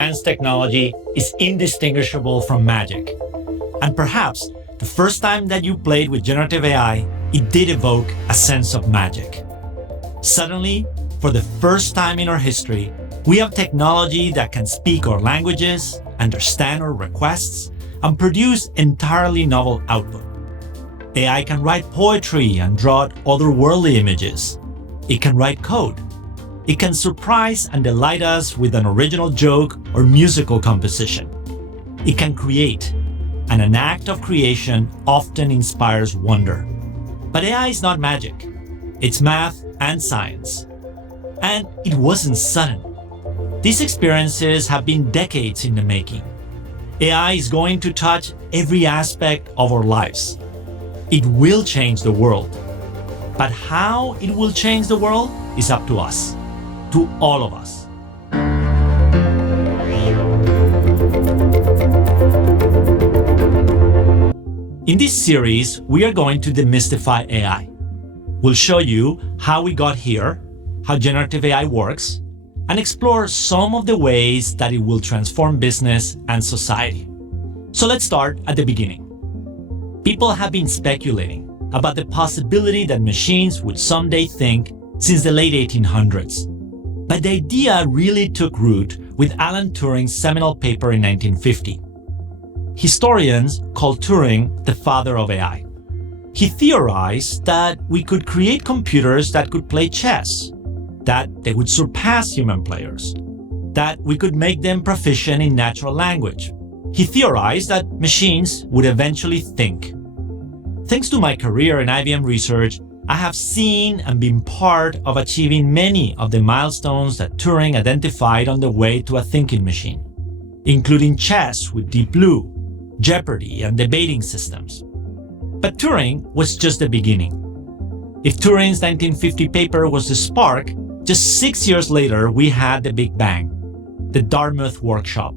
advanced technology is indistinguishable from magic. And perhaps the first time that you played with generative AI, it did evoke a sense of magic. Suddenly, for the first time in our history, we have technology that can speak our languages, understand our requests, and produce entirely novel output. AI can write poetry and draw otherworldly images. It can write code. It can surprise and delight us with an original joke or musical composition. It can create, and an act of creation often inspires wonder. But AI is not magic. It's math and science. And it wasn't sudden. These experiences have been decades in the making. AI is going to touch every aspect of our lives. It will change the world. But how it will change the world is up to us, to all of us. In this series, we are going to demystify AI. We'll show you how we got here, how generative AI works, and explore some of the ways that it will transform business and society. So let's start at the beginning. People have been speculating about the possibility that machines would someday think since the late 1800s. But the idea really took root with Alan Turing's seminal paper in 1950. Historians call Turing the father of AI. He theorized that we could create computers that could play chess, that they would surpass human players, that we could make them proficient in natural language. He theorized that machines would eventually think. Thanks to my career in IBM research, I have seen and been part of achieving many of the milestones that Turing identified on the way to a thinking machine, including chess with Deep Blue, Jeopardy, and debating systems. But Turing was just the beginning. If Turing's 1950 paper was the spark, just 6 years later, we had the Big Bang, the Dartmouth workshop.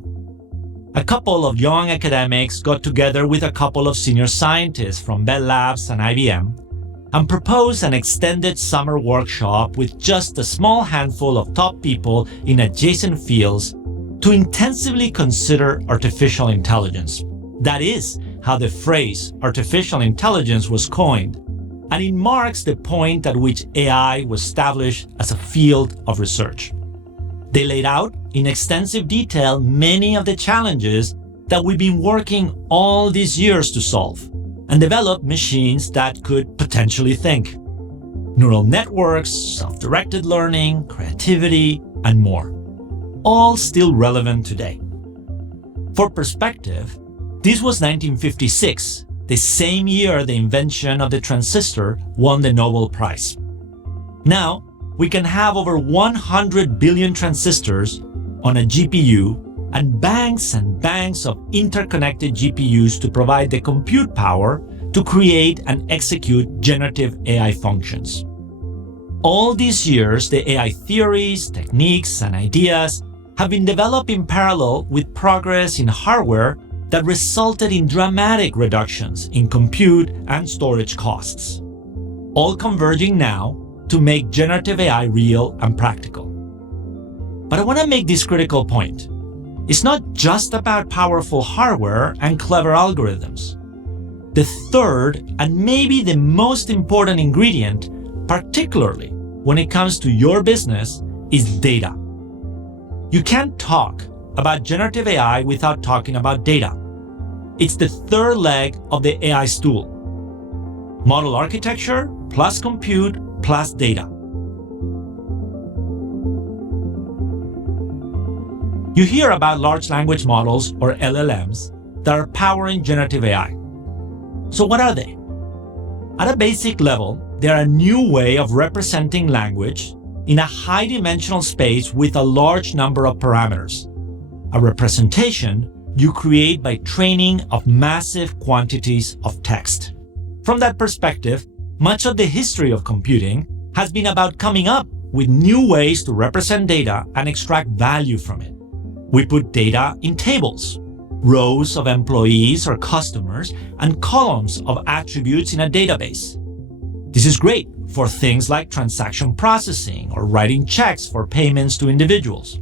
A couple of young academics got together with a couple of senior scientists from Bell Labs and IBM and proposed an extended summer workshop with just a small handful of top people in adjacent fields to intensively consider artificial intelligence. That is how the phrase artificial intelligence was coined, and it marks the point at which AI was established as a field of research. They laid out in extensive detail many of the challenges that we've been working all these years to solve, and developed machines that could potentially think. Neural networks, self-directed learning, creativity, and more. All still relevant today. For perspective, this was 1956, the same year the invention of the transistor won the Nobel Prize. Now, we can have over 100 billion transistors on a GPU and banks of interconnected GPUs to provide the compute power to create and execute generative AI functions. All these years, the AI theories, techniques, and ideas have been developed in parallel with progress in hardware that resulted in dramatic reductions in compute and storage costs, all converging now to make generative AI real and practical. But I want to make this critical point. It's not just about powerful hardware and clever algorithms. The third, and maybe the most important ingredient, particularly when it comes to your business, is data. You can't talk about generative AI without talking about data. It's the third leg of the AI stool. Model architecture plus compute plus data. You hear about large language models, or LLMs, that are powering generative AI. So what are they? At a basic level, they're a new way of representing language in a high-dimensional space with a large number of parameters. A representation you create by training of massive quantities of text. From that perspective, much of the history of computing has been about coming up with new ways to represent data and extract value from it. We put data in tables, rows of employees or customers, and columns of attributes in a database. This is great for things like transaction processing or writing checks for payments to individuals.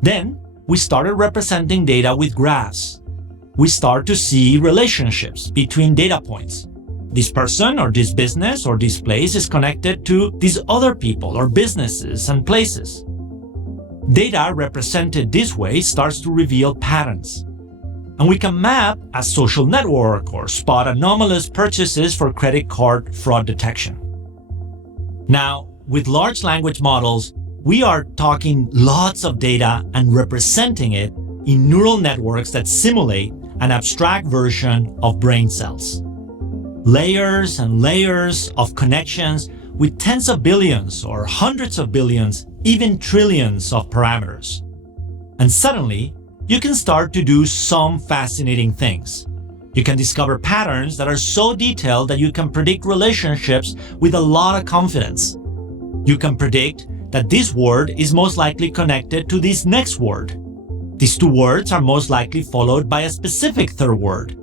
Then, we started representing data with graphs. We start to see relationships between data points. This person or this business or this place is connected to these other people or businesses and places. Data represented this way starts to reveal patterns. And we can map a social network or spot anomalous purchases for credit card fraud detection. Now, with large language models, we are talking lots of data and representing it in neural networks that simulate an abstract version of brain cells. Layers and layers of connections with tens of billions or hundreds of billions, even trillions of parameters. And suddenly, you can start to do some fascinating things. You can discover patterns that are so detailed that you can predict relationships with a lot of confidence. You can predict that this word is most likely connected to this next word. These two words are most likely followed by a specific third word,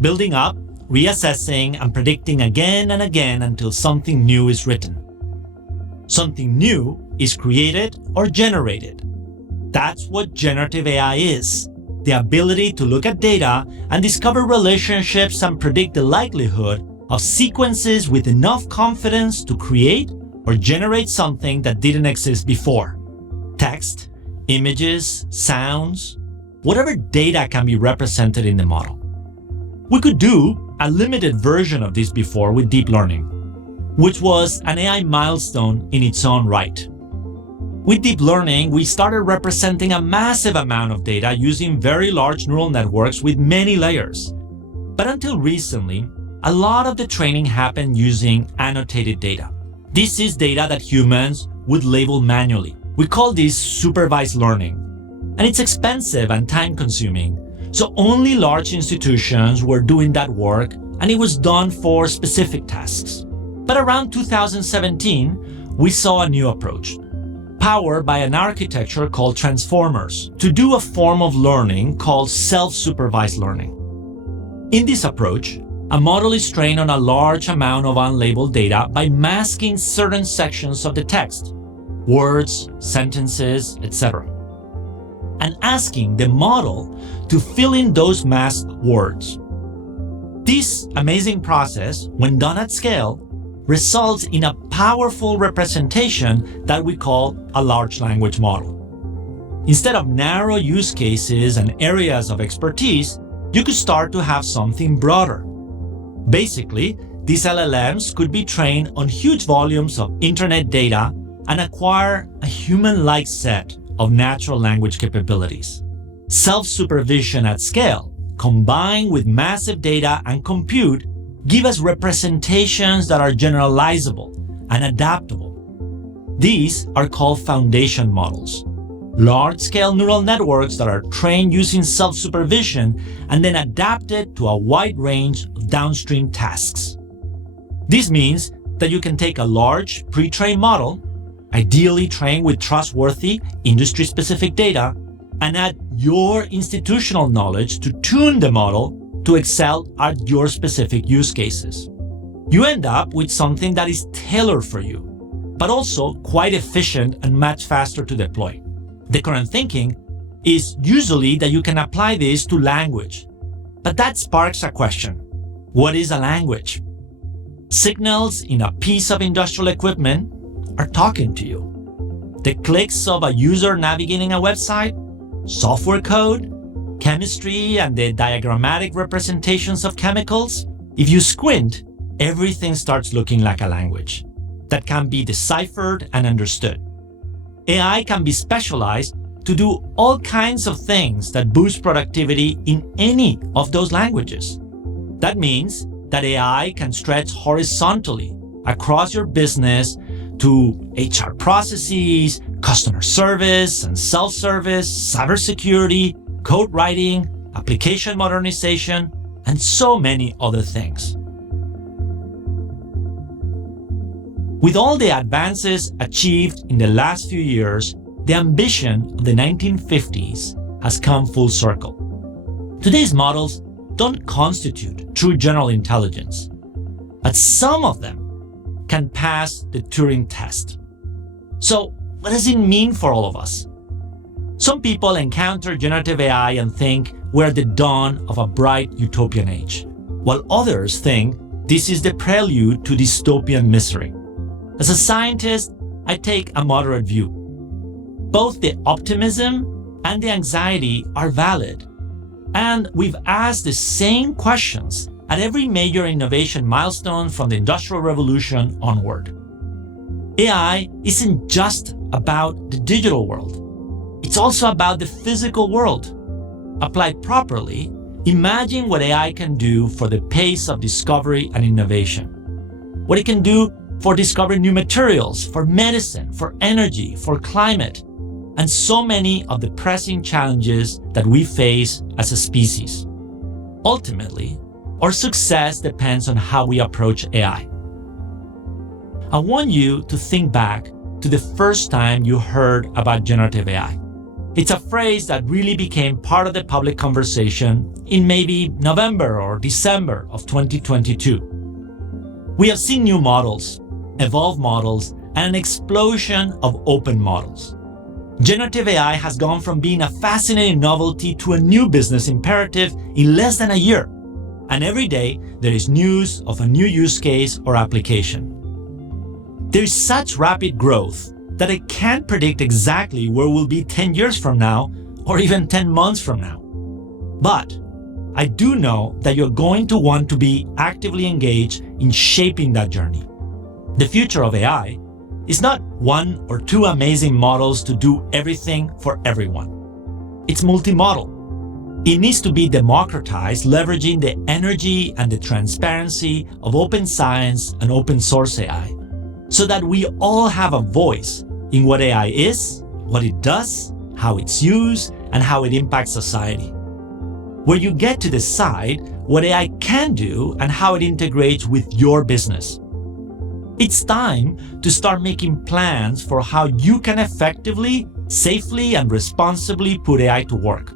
building up, reassessing, and predicting again and again until something new is written. Something new is created or generated. That's what generative AI is, the ability to look at data and discover relationships and predict the likelihood of sequences with enough confidence to create or generate something that didn't exist before. Text, images, sounds, whatever data can be represented in the model. We could do a limited version of this before with deep learning, which was an AI milestone in its own right. With deep learning, we started representing a massive amount of data using very large neural networks with many layers. But until recently, a lot of the training happened using annotated data. This is data that humans would label manually. We call this supervised learning. And it's expensive and time-consuming. So only large institutions were doing that work, and it was done for specific tasks. But around 2017, we saw a new approach, powered by an architecture called transformers, to do a form of learning called self-supervised learning. In this approach, a model is trained on a large amount of unlabeled data by masking certain sections of the text, words, sentences, etc., and asking the model to fill in those masked words. This amazing process, when done at scale, results in a powerful representation that we call a large language model. Instead of narrow use cases and areas of expertise, you could start to have something broader. Basically, these LLMs could be trained on huge volumes of internet data and acquire a human-like set of natural language capabilities. Self-supervision at scale, combined with massive data and compute, give us representations that are generalizable and adaptable. These are called foundation models, large-scale neural networks that are trained using self-supervision and then adapted to a wide range of downstream tasks. This means that you can take a large pre-trained model, ideally trained with trustworthy, industry-specific data, and add your institutional knowledge to tune the model to excel at your specific use cases. You end up with something that is tailored for you, but also quite efficient and much faster to deploy. The current thinking is usually that you can apply this to language, but that sparks a question. What is a language? Signals in a piece of industrial equipment are talking to you. The clicks of a user navigating a website, software code, chemistry, and the diagrammatic representations of chemicals. If you squint, everything starts looking like a language that can be deciphered and understood. AI can be specialized to do all kinds of things that boost productivity in any of those languages. That means that AI can stretch horizontally across your business to HR processes, customer service and self-service, cybersecurity, code writing, application modernization, and so many other things. With all the advances achieved in the last few years, the ambition of the 1950s has come full circle. Today's models don't constitute true general intelligence, but some of them can pass the Turing test. So, what does it mean for all of us? Some people encounter generative AI and think we're at the dawn of a bright utopian age, while others think this is the prelude to dystopian misery. As a scientist, I take a moderate view. Both the optimism and the anxiety are valid, and we've asked the same questions at every major innovation milestone from the Industrial Revolution onward. AI isn't just about the digital world. It's also about the physical world. Applied properly, imagine what AI can do for the pace of discovery and innovation. What it can do for discovering new materials, for medicine, for energy, for climate, and so many of the pressing challenges that we face as a species. Ultimately, our success depends on how we approach AI. I want you to think back to the first time you heard about generative AI. It's a phrase that really became part of the public conversation in maybe November or December of 2022. We have seen new models, evolved models, and an explosion of open models. Generative AI has gone from being a fascinating novelty to a new business imperative in less than a year. And every day, there is news of a new use case or application. There is such rapid growth that I can't predict exactly where we'll be 10 years from now or even 10 months from now. But I do know that you're going to want to be actively engaged in shaping that journey. The future of AI is not one or two amazing models to do everything for everyone. It's multimodal. It needs to be democratized, leveraging the energy and the transparency of open science and open source AI, so that we all have a voice in what AI is, what it does, how it's used, and how it impacts society. Where you get to decide what AI can do and how it integrates with your business. It's time to start making plans for how you can effectively, safely, and responsibly put AI to work.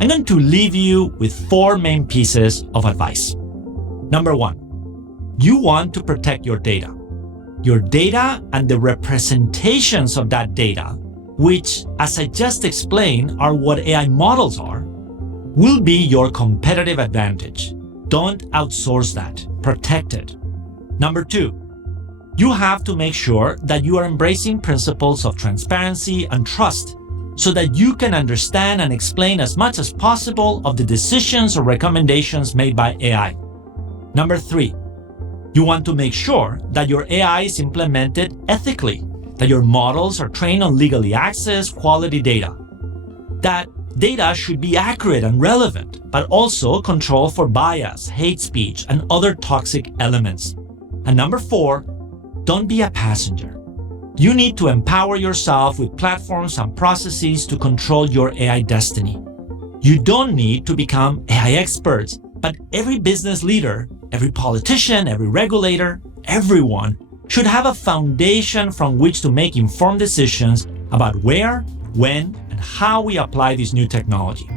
I'm going to leave you with 4 main pieces of advice. Number 1, you want to protect your data. Your data and the representations of that data, which, as I just explained, are what AI models are, will be your competitive advantage. Don't outsource that. Protect it. Number 2, you have to make sure that you are embracing principles of transparency and trust so that you can understand and explain as much as possible of the decisions or recommendations made by AI. Number 3, you want to make sure that your AI is implemented ethically, that your models are trained on legally accessed quality data. That data should be accurate and relevant, but also control for bias, hate speech, and other toxic elements. And number 4, don't be a passenger. You need to empower yourself with platforms and processes to control your AI destiny. You don't need to become AI experts, but every business leader, every politician, every regulator, everyone should have a foundation from which to make informed decisions about where, when, and how we apply this new technology.